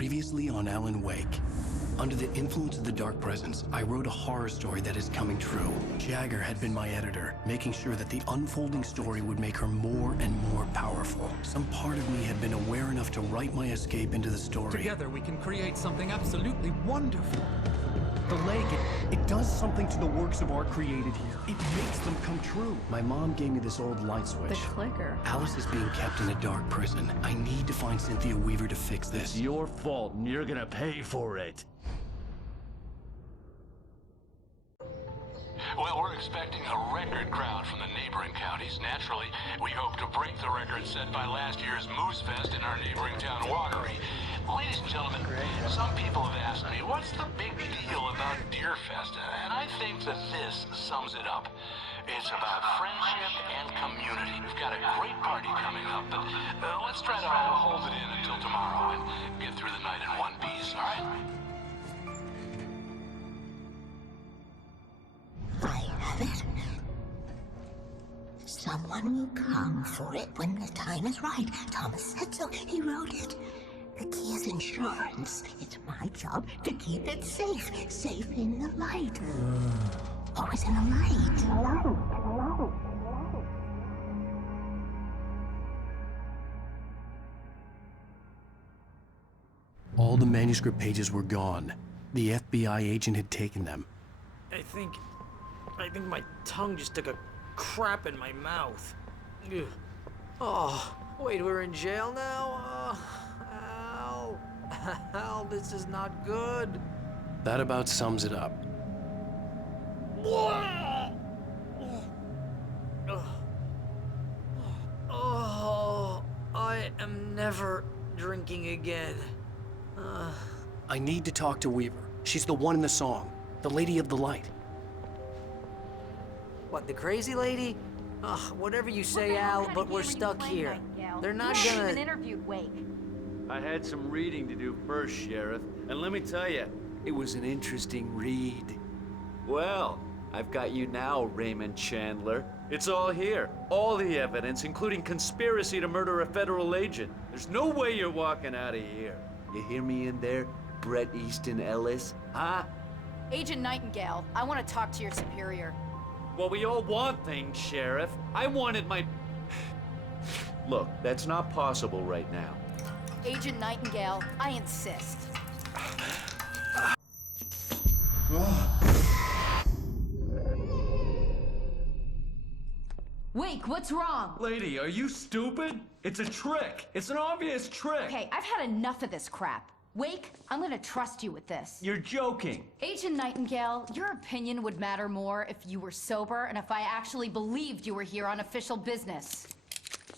Previously on Alan Wake. Under the influence of the dark presence, I wrote a horror story that is coming true. Jagger had been my editor, making sure that the unfolding story would make her more and more powerful. Some part of me had been aware enough to write my escape into the story. Together we can create something absolutely wonderful. The lake, it does something to the works of art created here. It makes them come true. My mom gave me this old light switch. The clicker. Alice is being kept in a dark prison. I need to find Cynthia Weaver to fix this. It's your fault, and you're gonna pay for it. Well, we're expecting a record crowd from the neighboring counties. Naturally, we hope to break the record set by last year's Moose Fest in our neighboring town, Watery. Ladies and gentlemen, some people have asked me, what's the big deal about Deer Fest? And I think that this sums it up. It's about friendship and community. We've got a great party coming up, but let's try to hold it in until tomorrow and get through the night in one piece, all right? I have it. Someone will come for it when the time is right. Thomas said so. He wrote it. The key is insurance. It's my job to keep it safe. Safe in the light. Always in the light. All the manuscript pages were gone. The FBI agent had taken them. I think my tongue just took a crap in my mouth. Ugh. Oh, wait, we're in jail now? Al, Al, this is not good. That about sums it up. Oh, I am never drinking again. I need to talk to Weaver. She's the one in the song. The Lady of the Light. What, the crazy lady? Ugh, whatever you say, Al, but we're stuck here. They're not gonna... even interviewed Wake. I had some reading to do first, Sheriff, and let me tell you, it was an interesting read. Well, I've got you now, Raymond Chandler. It's all here. All the evidence, including conspiracy to murder a federal agent. There's no way you're walking out of here. You hear me in there, Bret Easton Ellis? Huh? Agent Nightingale, I want to talk to your superior. Well, we all want things, Sheriff. I wanted my... Look, that's not possible right now. Agent Nightingale, I insist. Wake, what's wrong? Lady, are you stupid? It's a trick. It's an obvious trick. Okay, I've had enough of this crap. Wake, I'm gonna trust you with this. You're joking. Agent Nightingale, your opinion would matter more if you were sober and if I actually believed you were here on official business.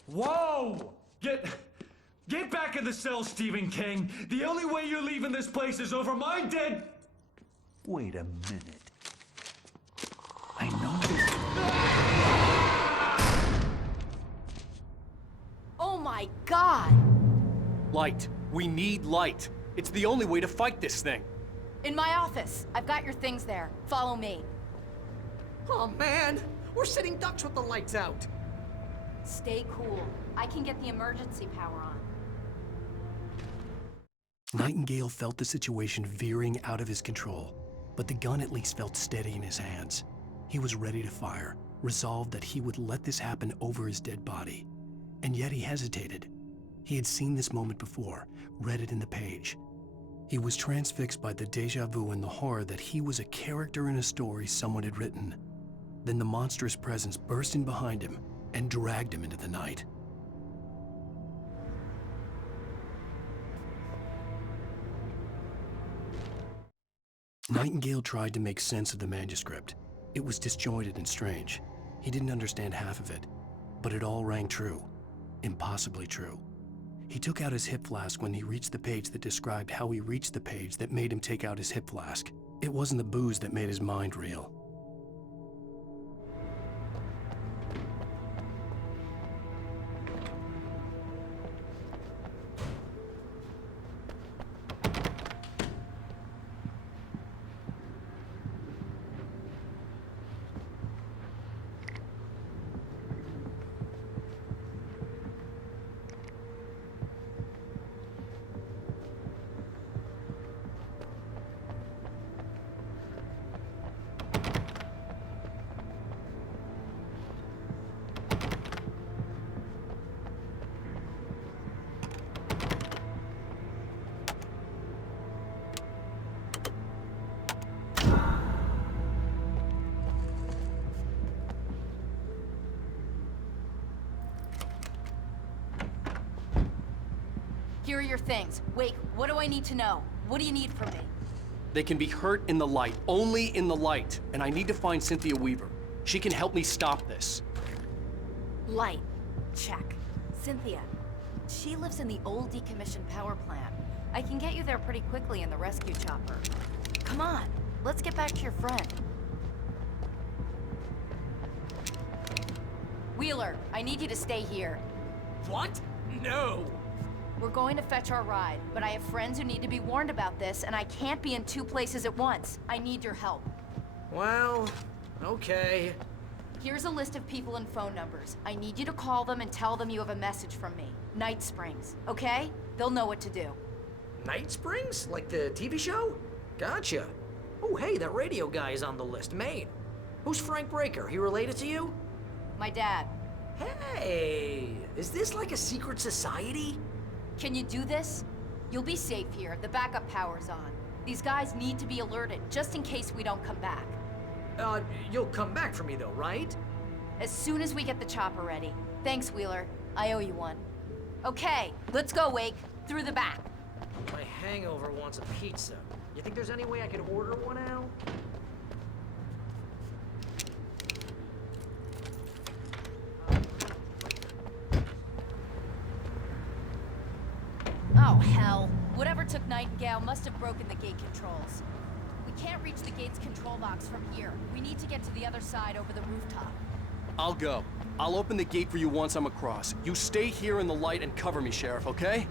Whoa! Get back in the cell, Stephen King. The only way you're leaving this place is over my dead... Wait a minute. I know this... Oh my God! Light. We need light. It's the only way to fight this thing. In my office. I've got your things there. Follow me. Oh, man! We're sitting ducks with the lights out. Stay cool. I can get the emergency power on. Nightingale felt the situation veering out of his control, but the gun at least felt steady in his hands. He was ready to fire, resolved that he would let this happen over his dead body. And yet he hesitated. He had seen this moment before, read it in the page. He was transfixed by the déjà vu and the horror that he was a character in a story someone had written. Then the monstrous presence burst in behind him and dragged him into the night. Nightingale tried to make sense of the manuscript. It was disjointed and strange. He didn't understand half of it, but it all rang true. Impossibly true. He took out his hip flask when he reached the page that described how he reached the page that made him take out his hip flask. It wasn't the booze that made his mind reel. your things. Wake, what do I need to know? What do you need from me? They can be hurt in the light, only in the light. And I need to find Cynthia Weaver. She can help me stop this. Light. Check. Cynthia. She lives in the old decommissioned power plant. I can get you there pretty quickly in the rescue chopper. Come on, let's get back to your friend. Wheeler, I need you to stay here. What? No! We're going to fetch our ride, but I have friends who need to be warned about this, and I can't be in 2 places at once. I need your help. Well, okay. Here's a list of people and phone numbers. I need you to call them and tell them you have a message from me. Night Springs, okay? They'll know what to do. Night Springs? Like the TV show? Gotcha. Oh, hey, that radio guy is on the list. Maine. Who's Frank Breaker? He related to you? My dad. Hey, is this like a secret society? Can you do this? You'll be safe here. The backup power's on. These guys need to be alerted, just in case we don't come back. You'll come back for me though, right? As soon as we get the chopper ready. Thanks, Wheeler. I owe you one. Okay, let's go, Wake. Through the back. My hangover wants a pizza. You think there's any way I could order one out? Oh, hell. Whatever took Nightingale must have broken the gate controls. We can't reach the gate's control box from here. We need to get to the other side over the rooftop. I'll go. I'll open the gate for you once I'm across. You stay here in the light and cover me, Sheriff, okay?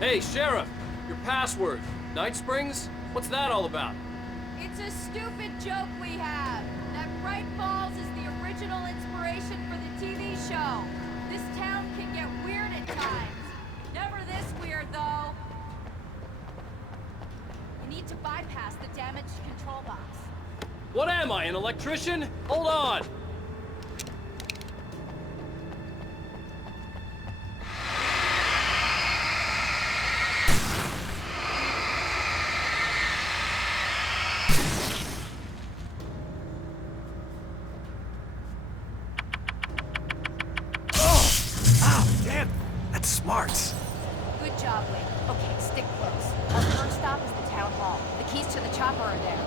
Hey, Sheriff! Your password. Night Springs? What's that all about? It's a stupid joke we have. That Bright Falls is am I, an electrician? Hold on! That's smart. Good job, Wake. Okay, stick close. Our first stop is the town hall. The keys to the chopper are there.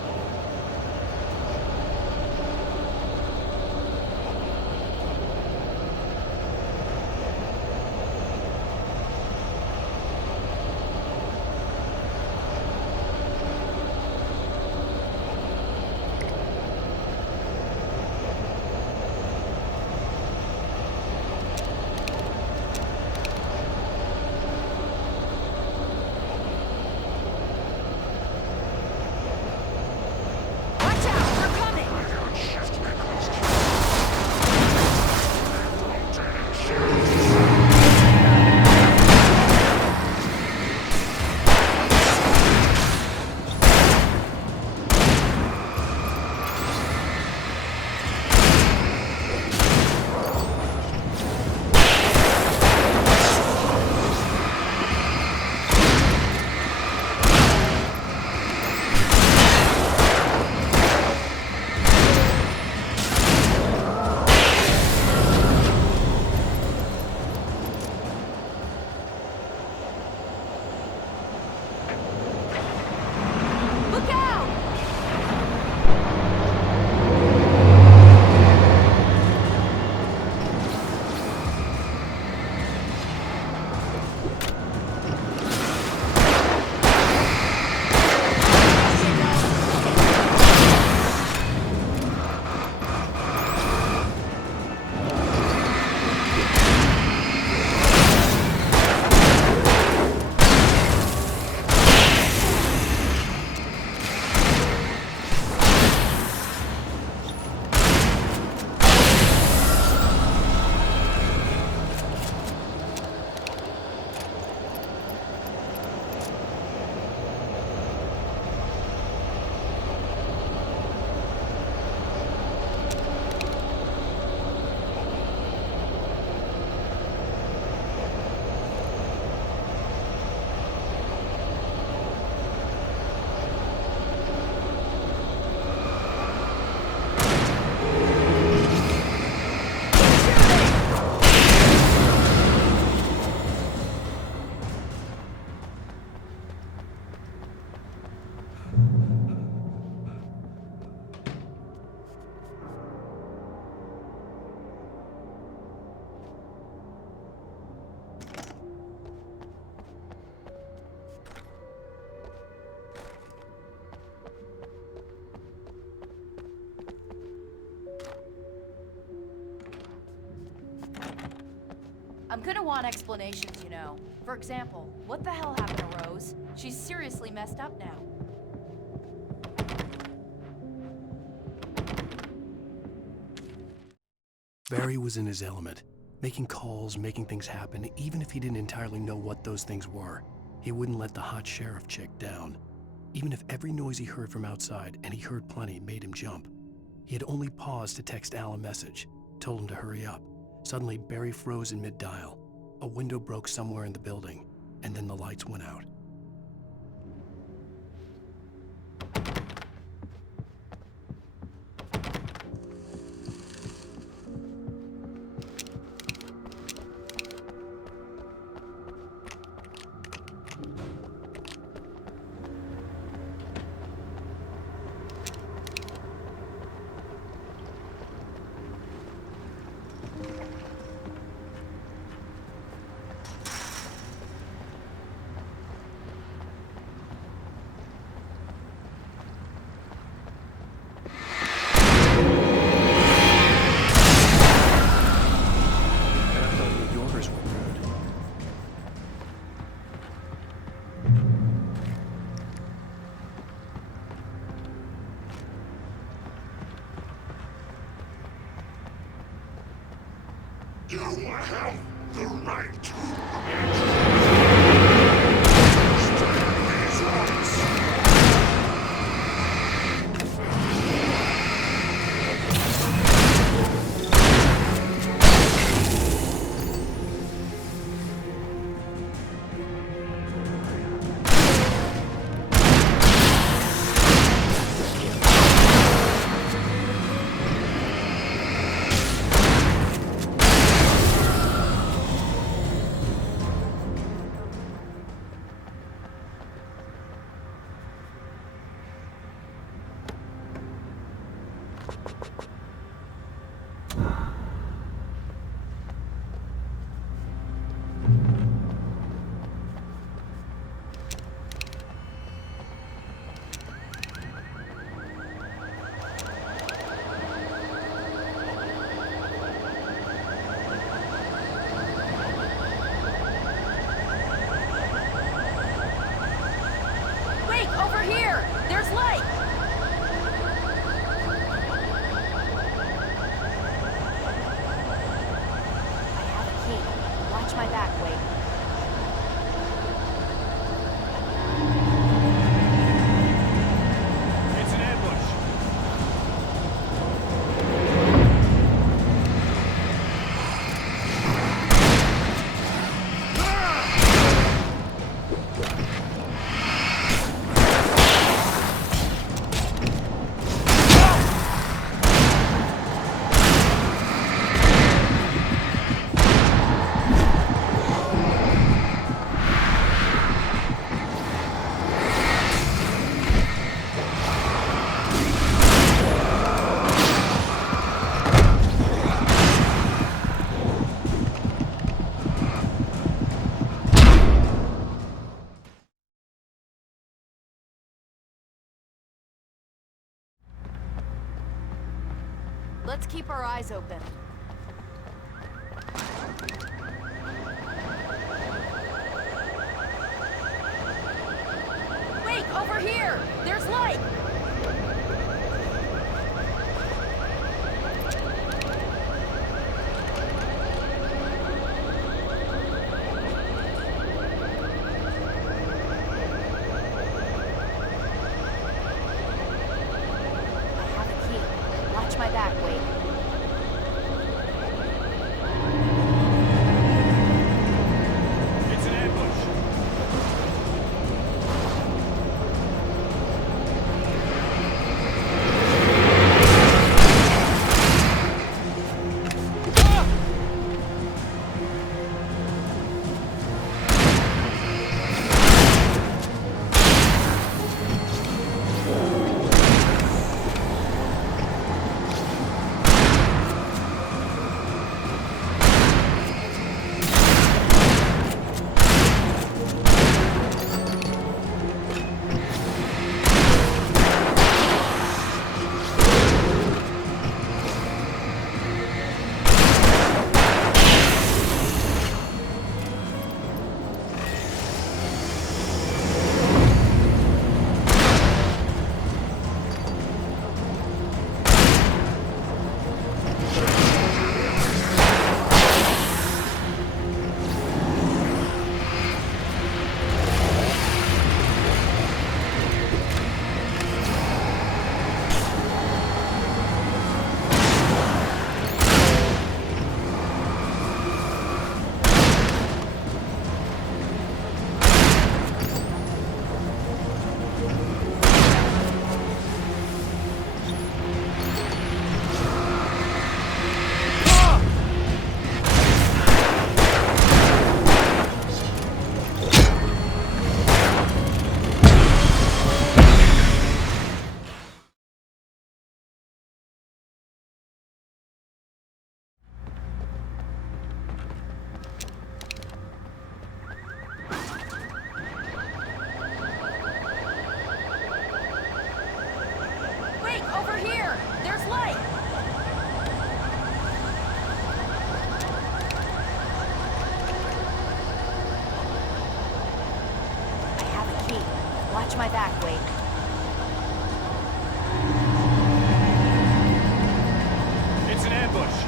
I'm gonna want explanations, you know. For example, what the hell happened to Rose? She's seriously messed up now. Barry was in his element, making calls, making things happen, even if he didn't entirely know what those things were. He wouldn't let the hot sheriff chick down. Even if every noise he heard from outside, and he heard plenty, made him jump. He had only paused to text Al a message, told him to hurry up. Suddenly, Barry froze in mid-dial. A window broke somewhere in the building, and then the lights went out. You have the right to these orders. Watch my back, Wake. It's an ambush. Let's keep our eyes open. Wake, over here! There's light! I have a key. Watch my back, Wake. It's an ambush. Wake, over here! There's light! I have a key. Watch my back, Wake. It's an ambush.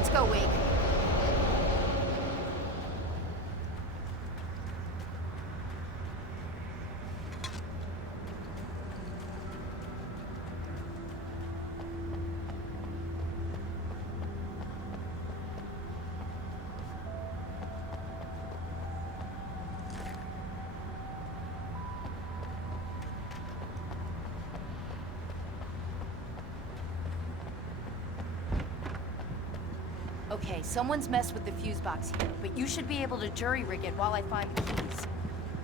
Let's go, Wake. Okay, someone's messed with the fuse box here, but you should be able to jury-rig it while I find the keys.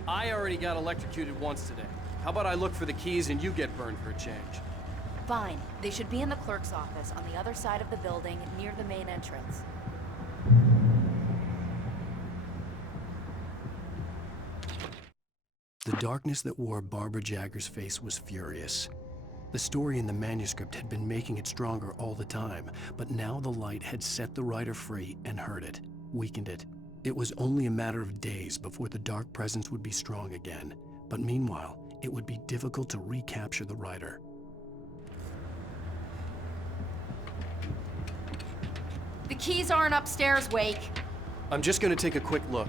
I already got electrocuted once today. How about I look for the keys and you get burned for a change? Fine. They should be in the clerk's office on the other side of the building, near the main entrance. The darkness that wore Barbara Jagger's face was furious. The story in the manuscript had been making it stronger all the time, but now the light had set the writer free and hurt it, weakened it. It was only a matter of days before the dark presence would be strong again, but meanwhile, it would be difficult to recapture the writer. The keys aren't upstairs, Wake. I'm just gonna take a quick look.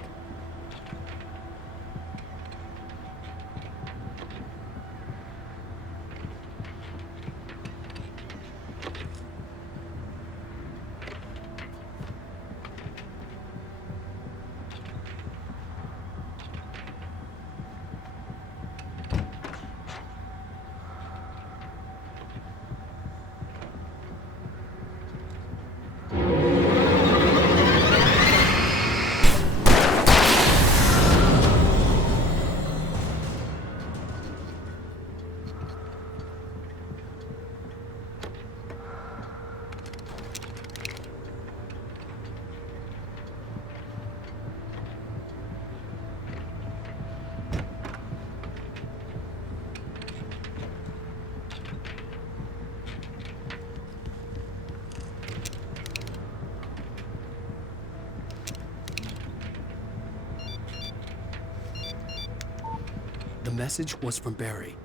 The message was from Barry.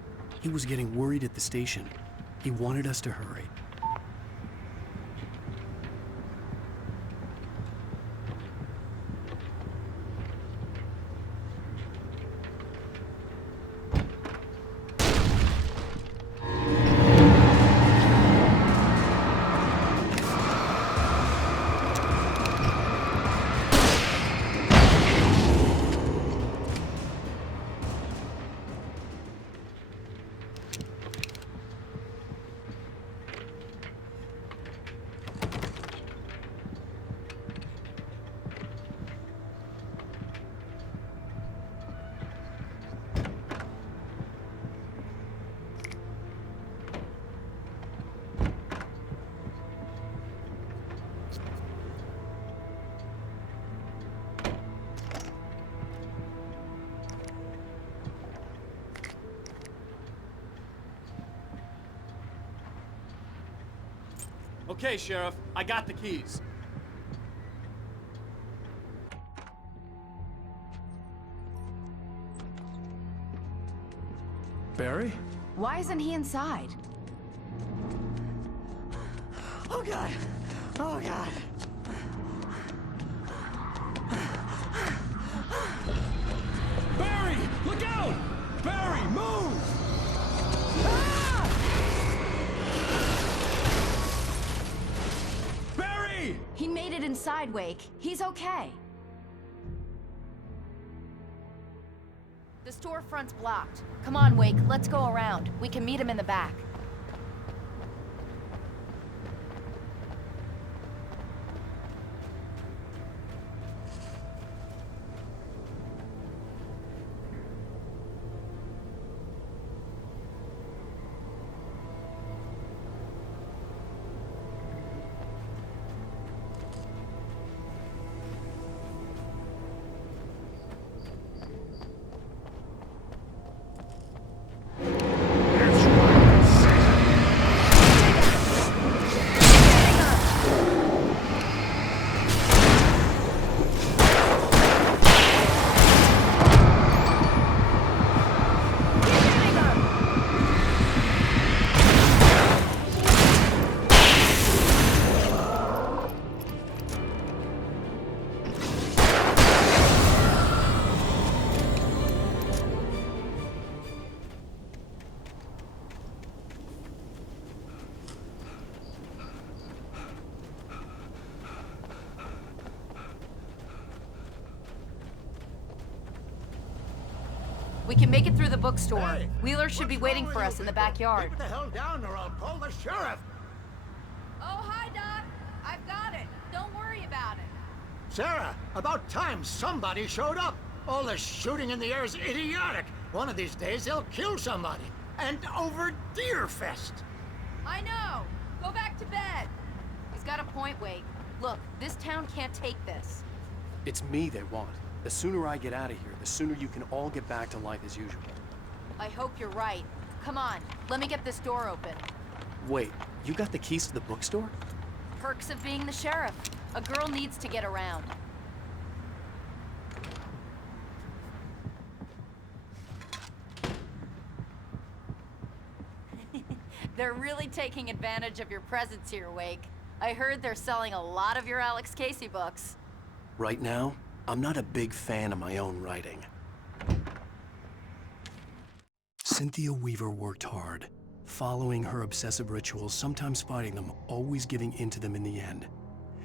He was getting worried at the station. He wanted us to hurry. Okay, Sheriff, I got the keys. Barry? Why isn't he inside? Oh God! Oh God! Barry! Look out! Barry, move! Barry! He made it inside, Wake. He's okay. The storefront's blocked. Come on, Wake, let's go around. We can meet him in the back. It's right. We can make it through the bookstore. Hey, Wheeler should be waiting for us in the backyard. Keep the hell down or I'll call the sheriff. Oh, hi, Doc. I've got it. Don't worry about it. Sarah, about time somebody showed up. All the shooting in the air is idiotic. One of these days they'll kill somebody. And over Deerfest. I know. Go back to bed. He's got a point, Wake. Look, this town can't take this. It's me they want. The sooner I get out of here, the sooner you can all get back to life as usual. I hope you're right. Come on, let me get this door open. Wait, you got the keys to the bookstore? Perks of being the sheriff. A girl needs to get around. They're really taking advantage of your presence here, Wake. I heard they're selling a lot of your Alex Casey books. Right now, I'm not a big fan of my own writing. Cynthia Weaver worked hard, following her obsessive rituals, sometimes fighting them, always giving in to them in the end.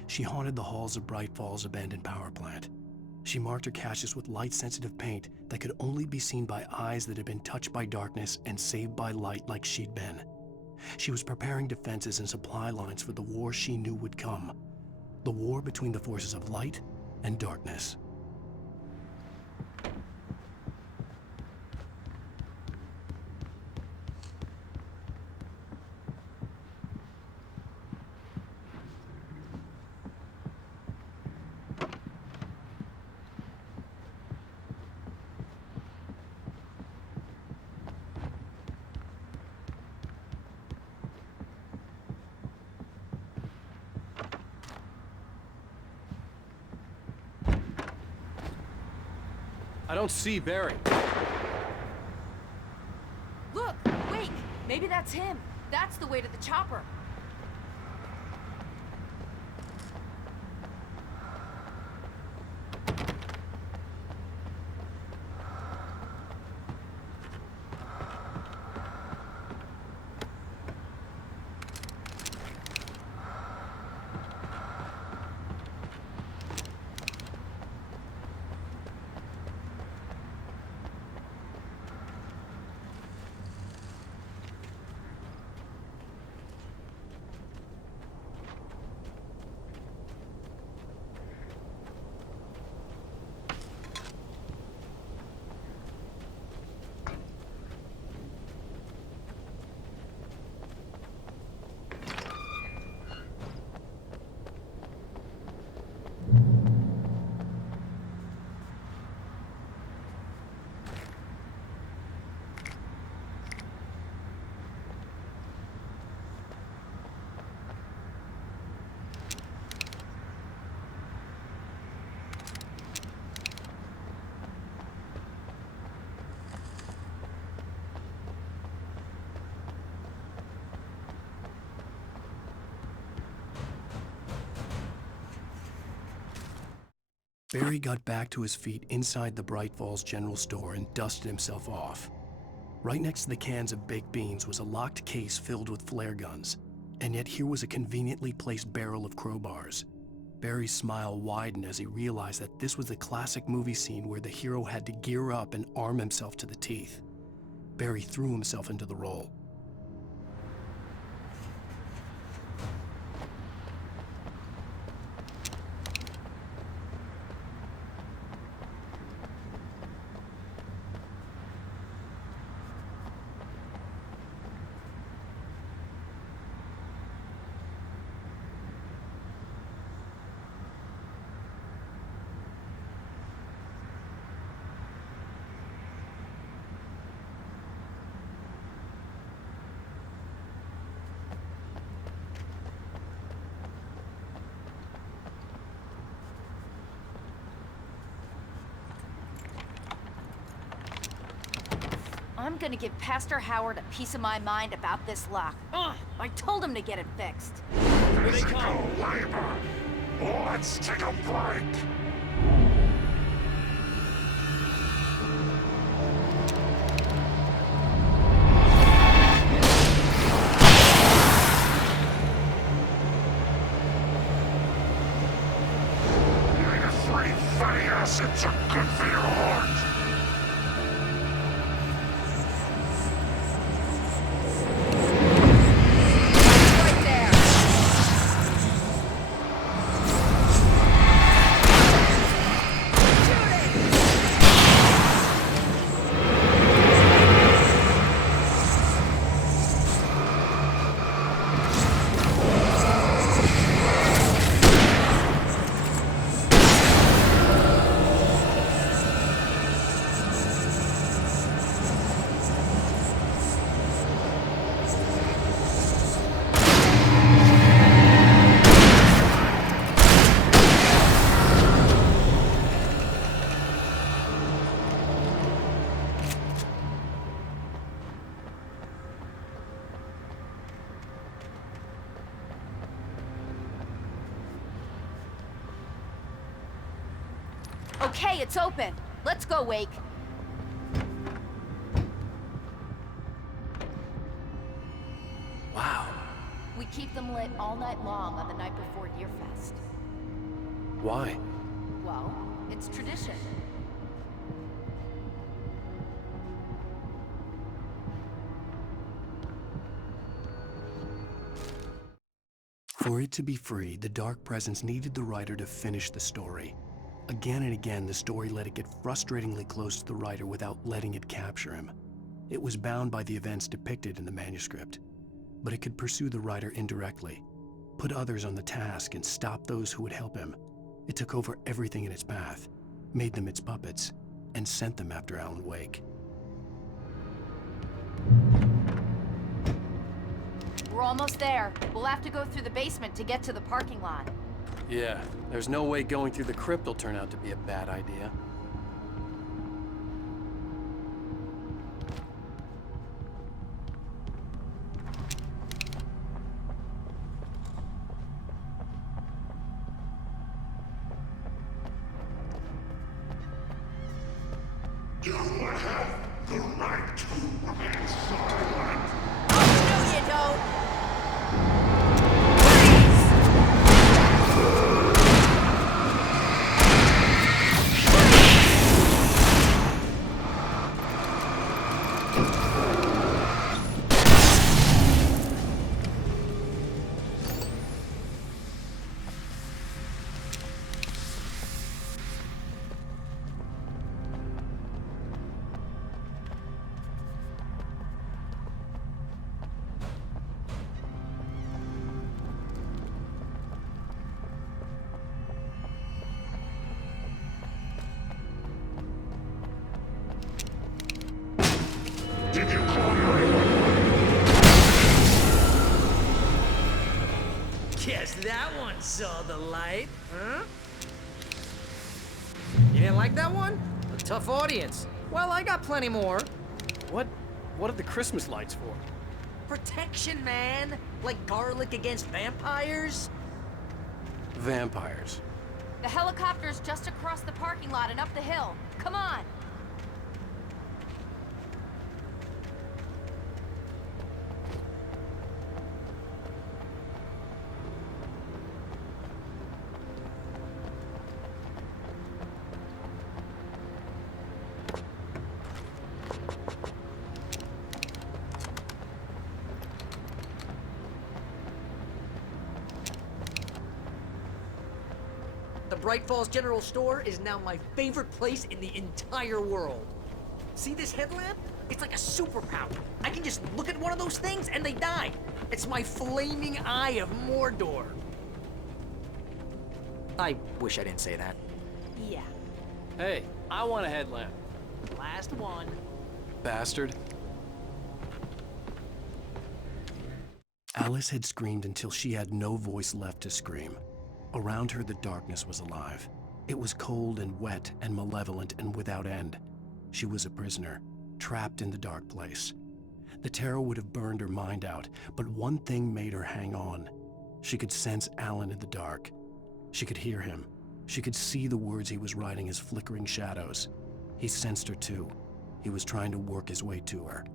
She haunted the halls of Bright Falls' abandoned power plant. She marked her caches with light-sensitive paint that could only be seen by eyes that had been touched by darkness and saved by light like she'd been. She was preparing defenses and supply lines for the war she knew would come. The war between the forces of light and darkness. I don't see Barry. Look, Wake, maybe that's him. That's the way to the chopper. Barry got back to his feet inside the Bright Falls General Store and dusted himself off. Right next to the cans of baked beans was a locked case filled with flare guns, and yet here was a conveniently placed barrel of crowbars. Barry's smile widened as he realized that this was the classic movie scene where the hero had to gear up and arm himself to the teeth. Barry threw himself into the role. I'm gonna give Pastor Howard a piece of my mind about this lock. Ugh, I told him to get it fixed. Here they come. Labor. Let's take a break. Omega-3 fatty acids are good for your heart. Okay, it's open. Let's go, Wake. Wow. We keep them lit all night long on the night before Deerfest. Why? Well, it's tradition. For it to be free, the Dark Presence needed the writer to finish the story. Again and again, the story let it get frustratingly close to the writer without letting it capture him. It was bound by the events depicted in the manuscript, but it could pursue the writer indirectly, put others on the task, and stop those who would help him. It took over everything in its path, made them its puppets, and sent them after Alan Wake. We're almost there. We'll have to go through the basement to get to the parking lot. Yeah, there's no way going through the crypt will turn out to be a bad idea. You have the right to remain silent. No, you don't! Did you call your Guess that one saw the light, huh? You didn't like that one? A tough audience. Well, I got plenty more. What are the Christmas lights for? Protection, man. Like garlic against vampires. Vampires. The helicopter's just across the parking lot and up the hill. Come on! The Bright Falls General Store is now my favorite place in the entire world. See this headlamp? It's like a superpower. I can just look at one of those things and they die. It's my flaming eye of Mordor. I wish I didn't say that. Yeah. Hey, I want a headlamp. Last one. Bastard. Alice had screamed until she had no voice left to scream. Around her, the darkness was alive. It was cold and wet and malevolent and without end. She was a prisoner, trapped in the dark place. The terror would have burned her mind out, but one thing made her hang on. She could sense Alan in the dark. She could hear him. She could see the words he was writing as flickering shadows. He sensed her too. He was trying to work his way to her.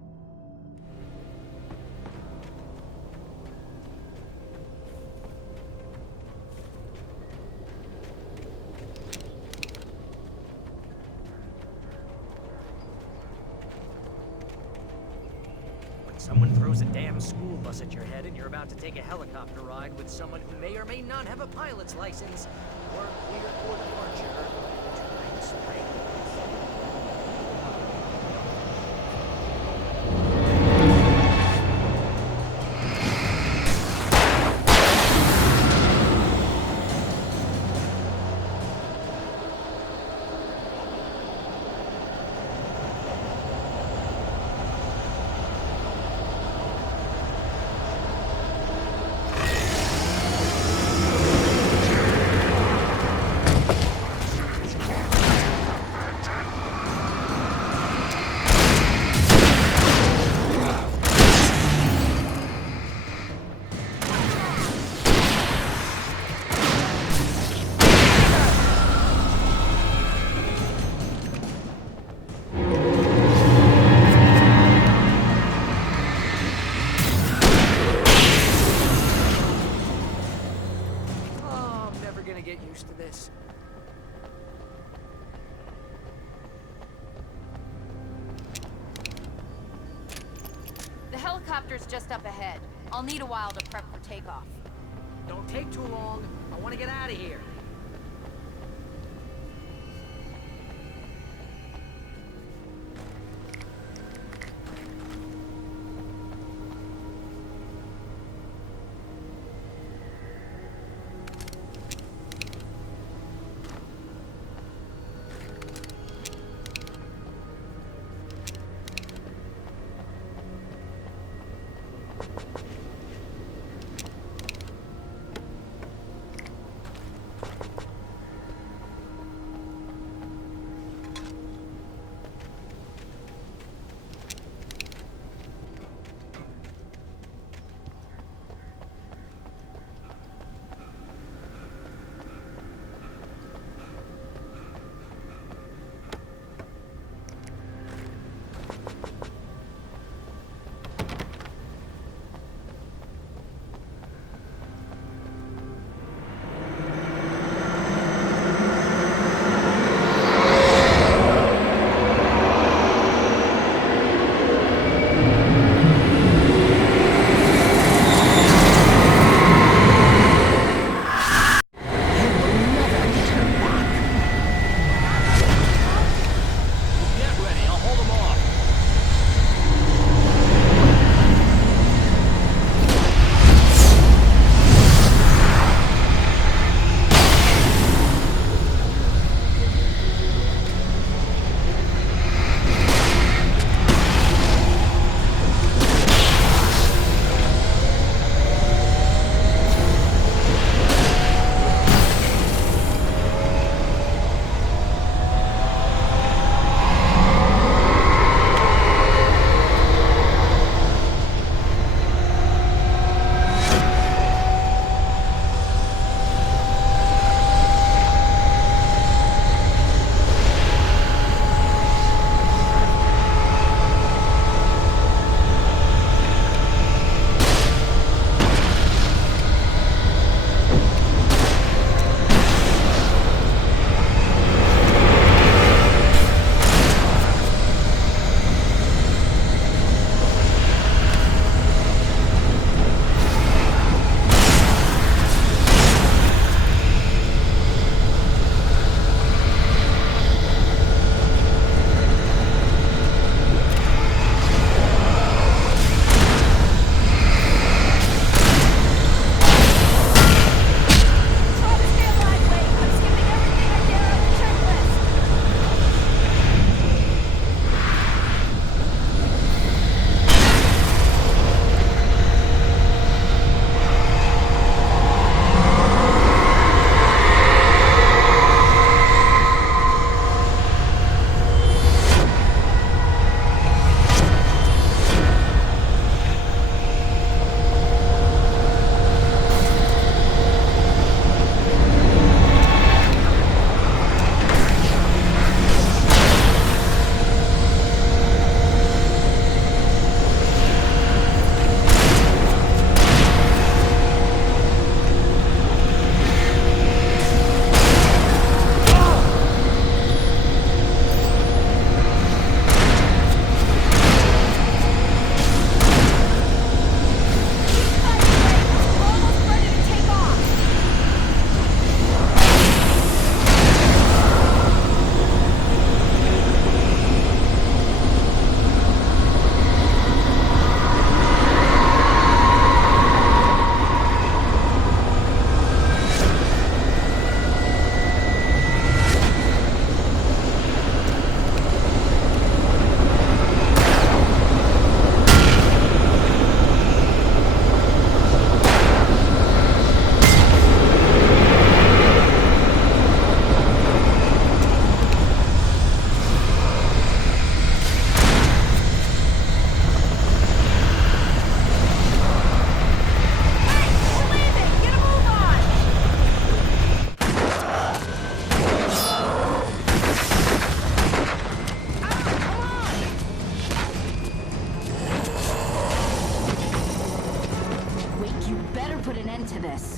Someone throws a damn school bus at your head and you're about to take a helicopter ride with someone who may or may not have a pilot's license or clear for departure to nice springs. is just up ahead. I'll need a while to prep for takeoff. Don't take too long. I want to get out of here.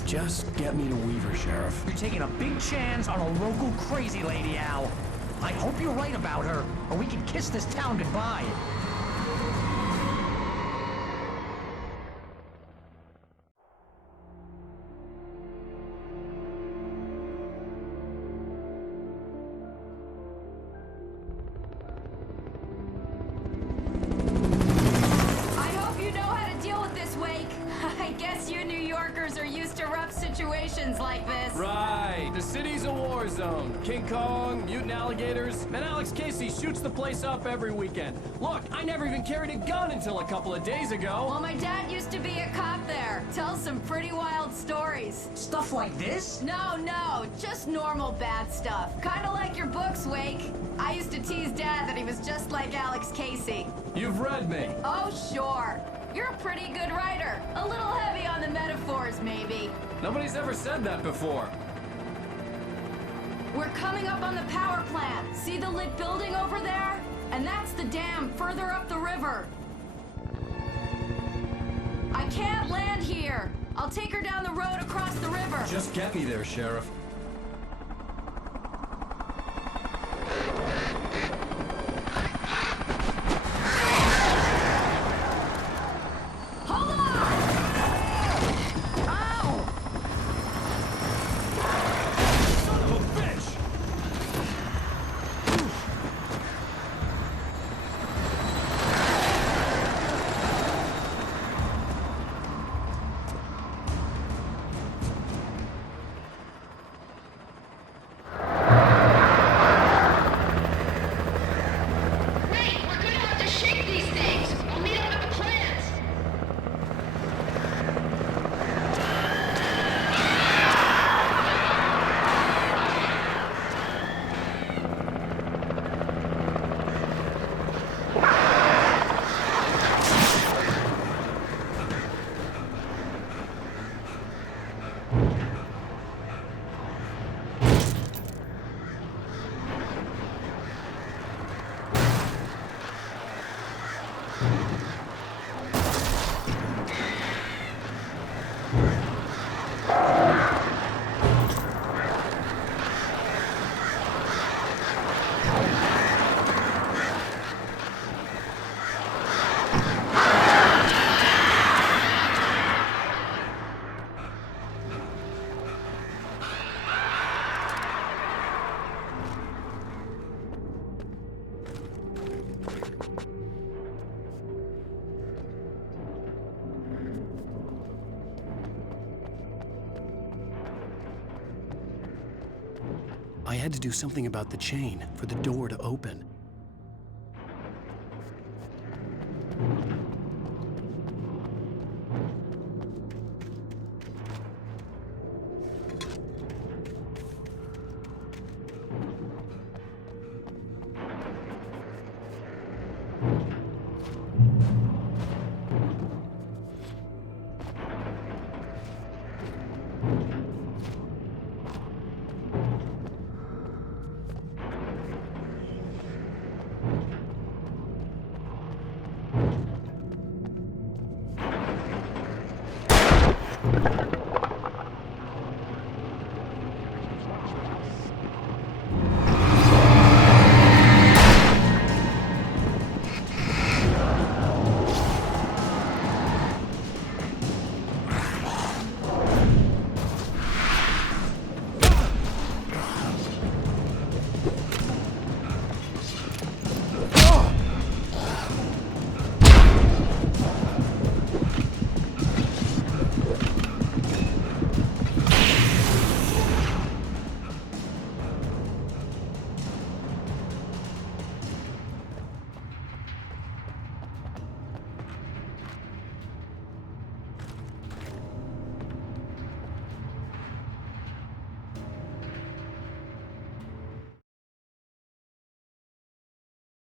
Just get me to Weaver, Sheriff. You're taking a big chance on a local crazy lady, Al. I hope you're right about her, or we can kiss this town goodbye. King Kong, mutant alligators, and Alex Casey shoots the place up every weekend. Look, I never even carried a gun until a couple of days ago. Well, my dad used to be a cop there. Tells some pretty wild stories. Stuff like this? No, just normal bad stuff. Kinda like your books, Wake. I used to tease Dad that he was just like Alex Casey. You've read me. Oh, sure. You're a pretty good writer. A little heavy on the metaphors, maybe. Nobody's ever said that before. We're coming up on the power plant. See the lit building over there? And that's the dam further up the river. I can't land here. I'll take her down the road across the river. Just get me there, Sheriff. Hold on! Ow! Son of a bitch! Wait, we're gonna have to shake these things. I'll meet up at the plants. I had to do something about the chain for the door to open.